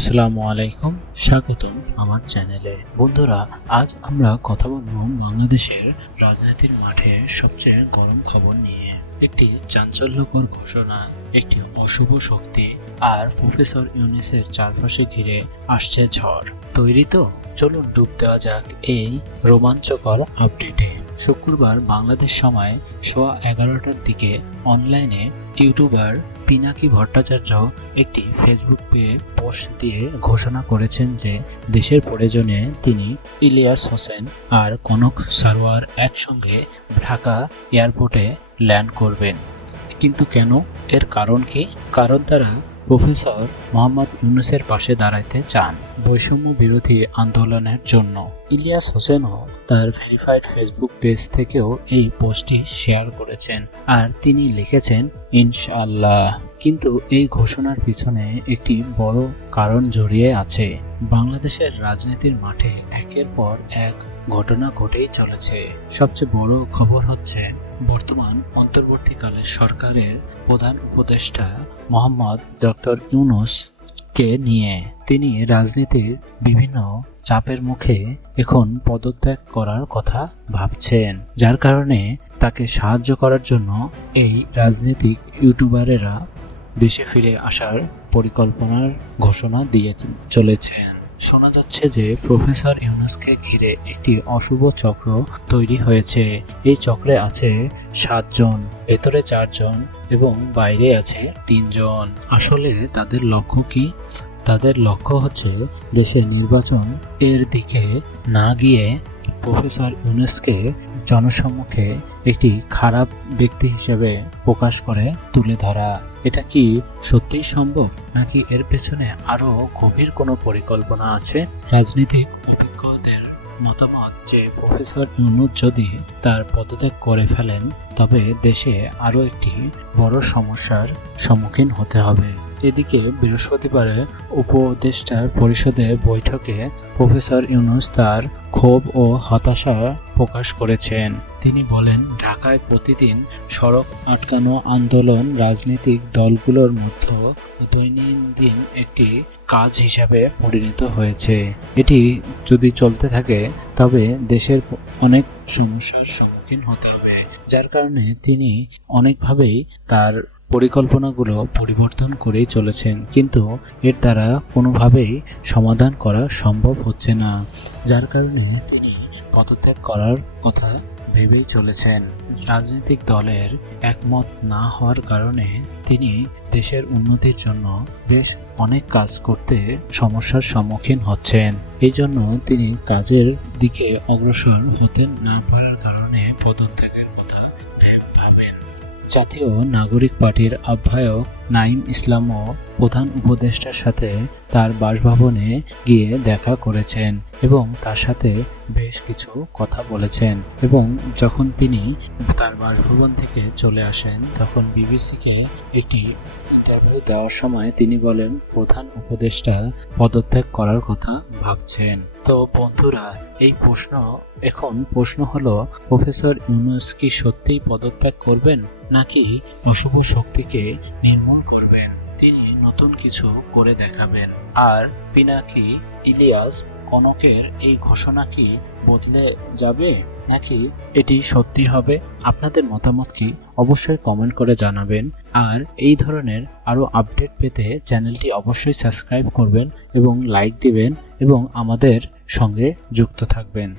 আসসালামু আলাইকুম, স্বাগতম আমার চ্যানেলে। বন্ধুরা, আজ আমরা কথা বলবো বাংলাদেশের রাজনীতির মাঠে সবচেয়ে গরম খবর নিয়ে। একটি চাঞ্চল্যকর ঘোষণা, একটি অশুভ শক্তি আর প্রফেসর ইউনূসের চারপাশে ঘিরে আসছে ঝড়। তৈরি তো? চলুন ডুব দেওয়া যাক এই রোমাঞ্চকর আপডেটে। শুক্রবার বাংলাদেশ সময় সোয়া 11টার দিকে অনলাইনে ইউটিউবার পিনাকি ভট্টাচার্য একটি ফেসবুক পোস্ট দিয়ে ঘোষণা করেছেন যে দেশের প্রয়োজনে তিনি ইলিয়াস হোসেন আর কনক সারোয়ার একসঙ্গে ঢাকা এয়ারপোর্টে ল্যান্ড করবেন। কিন্তু কেন? এর কারণ কি? কারণ তারা প্রফেসর মোহাম্মদ ইউনূসের পাশে দাঁড়াতে চান বৈষম্য বিরোধী আন্দোলনের জন্য। ইলিয়াস হোসেনও তার ভেরিফাইড ফেসবুক পেজ থেকেও এই পোস্টটি শেয়ার করেছেন আর তিনি লিখেছেন ইনশাআল্লাহ। কিন্তু এই ঘোষণার পিছনে একটি বড় কারণ জড়িয়ে আছে। বাংলাদেশের রাজনীতির মাঠে একের পর এক ঘটনা ঘটেই চলেছে। সবচেয়ে বড় খবর হচ্ছে বর্তমান অন্তর্বর্তীকালের সরকারের প্রধান উপদেষ্টা মোহাম্মদ ডক্টর ইউনূস কে নিয়ে। তিনি রাজনীতির বিভিন্ন চাপের মুখে এখন পদত্যাগ করার কথা ভাবছেন, যার কারণে তাকে সাহায্য করার জন্য এই রাজনৈতিক ইউটিউবারেরা দেশে ফিরে আসার পরিকল্পনার ঘোষণা দিয়ে চলেছেন। শোনা যাচ্ছে যে প্রফেসর ইউনূসকে ঘিরে একটি অশুভ চক্র তৈরি হয়েছে। এই চক্রে আছে 7 জন, ভেতরে 4 জন এবং বাইরে আছে 3 জন। আসলে তাদের লক্ষ্য কি? তাদের লক্ষ্য হচ্ছে দেশের নির্বাচন এর দিকে না গিয়ে প্রফেসর ইউনূসকে জনসম্মুখে একটি খারাপ ব্যক্তি হিসেবে প্রকাশ করে তুলে ধরা। এটা কি সত্যিই সম্ভব, নাকি এর পেছনে আরো গভীর কোনো পরিকল্পনা আছে? রাজনৈতিক অভিজ্ঞদের মতামত যে প্রফেসর ইউনূস যদি তার পদত্যাগ করে ফেলেন তবে দেশে আরো একটি বড় সমস্যার সম্মুখীন হতে হবে। এদিকে বৃহস্পতিবারে উপদেষ্টার পরিষদের বৈঠকে প্রফেসর ইউনূস তার ক্ষোভ ও হতাশা প্রকাশ করেছেন। তিনি বলেন, ঢাকায় প্রতিদিন সড়ক আটকানো আন্দোলন রাজনৈতিক দলগুলোর মধ্যে দৈনন্দিন একটি কাজ হিসাবে পরিণত হয়েছে। এটি যদি চলতে থাকে তবে দেশের অনেক সমস্যার সম্মুখীন হতে হবে, যার কারণে তিনি অনেকভাবেই তার পরিকল্পনাগুলো পরিবর্তন করেই চলেছেন, কিন্তু এর দ্বারা কোনোভাবেই সমাধান করা সম্ভব হচ্ছে না, যার কারণে তিনি পদত্যাগ করার কথা ভেবেই চলেছেন। রাজনৈতিক দলের একমত না হওয়ার কারণে তিনি দেশের উন্নতির জন্য বেশ অনেক কাজ করতে সমস্যার সম্মুখীন হচ্ছেন। এই জন্য তিনি কাজের দিকে অগ্রসর হতে না পারার কারণে পদত্যাগের কথা ভাবেন। জাতীয় নাগরিক পার্টির আহ্বায়ক নাঈম ইসলামও প্রধান উপদেষ্টার সাথে তার বাসভবনে গিয়ে দেখা করেছেন এবং তার সাথে বেশ কিছু কথা বলেছেন। এবং যখন তিনি তার বাসভবন থেকে চলে আসেন তখন বিবিসিকে একটি ইন্টারভিউ দেওয়ার সময় তিনি বলেন প্রধান উপদেষ্টা পদত্যাগ করার কথা ভাবছেন। তো বন্ধুরা, এই প্রশ্ন হলো প্রফেসর ইউনূস কি সত্যিই পদত্যাগ করবেন, নাকি অশুভ শক্তিকে নির্মূল করবেন? তিনি নতুন কিছু করে দেখাবেন। আর পিনাকি, ইলিয়াস, কনকের এই ঘোষণা কি বদলে যাবে, নাকি এটি সত্যি হবে? আপনাদের মতামত কি অবশ্যই কমেন্ট করে জানাবেন। আর এই ধরনের আরো আপডেট পেতে চ্যানেলটি অবশ্যই সাবস্ক্রাইব করবেন এবং লাইক দিবেন এবং আমাদের সঙ্গে যুক্ত থাকবেন।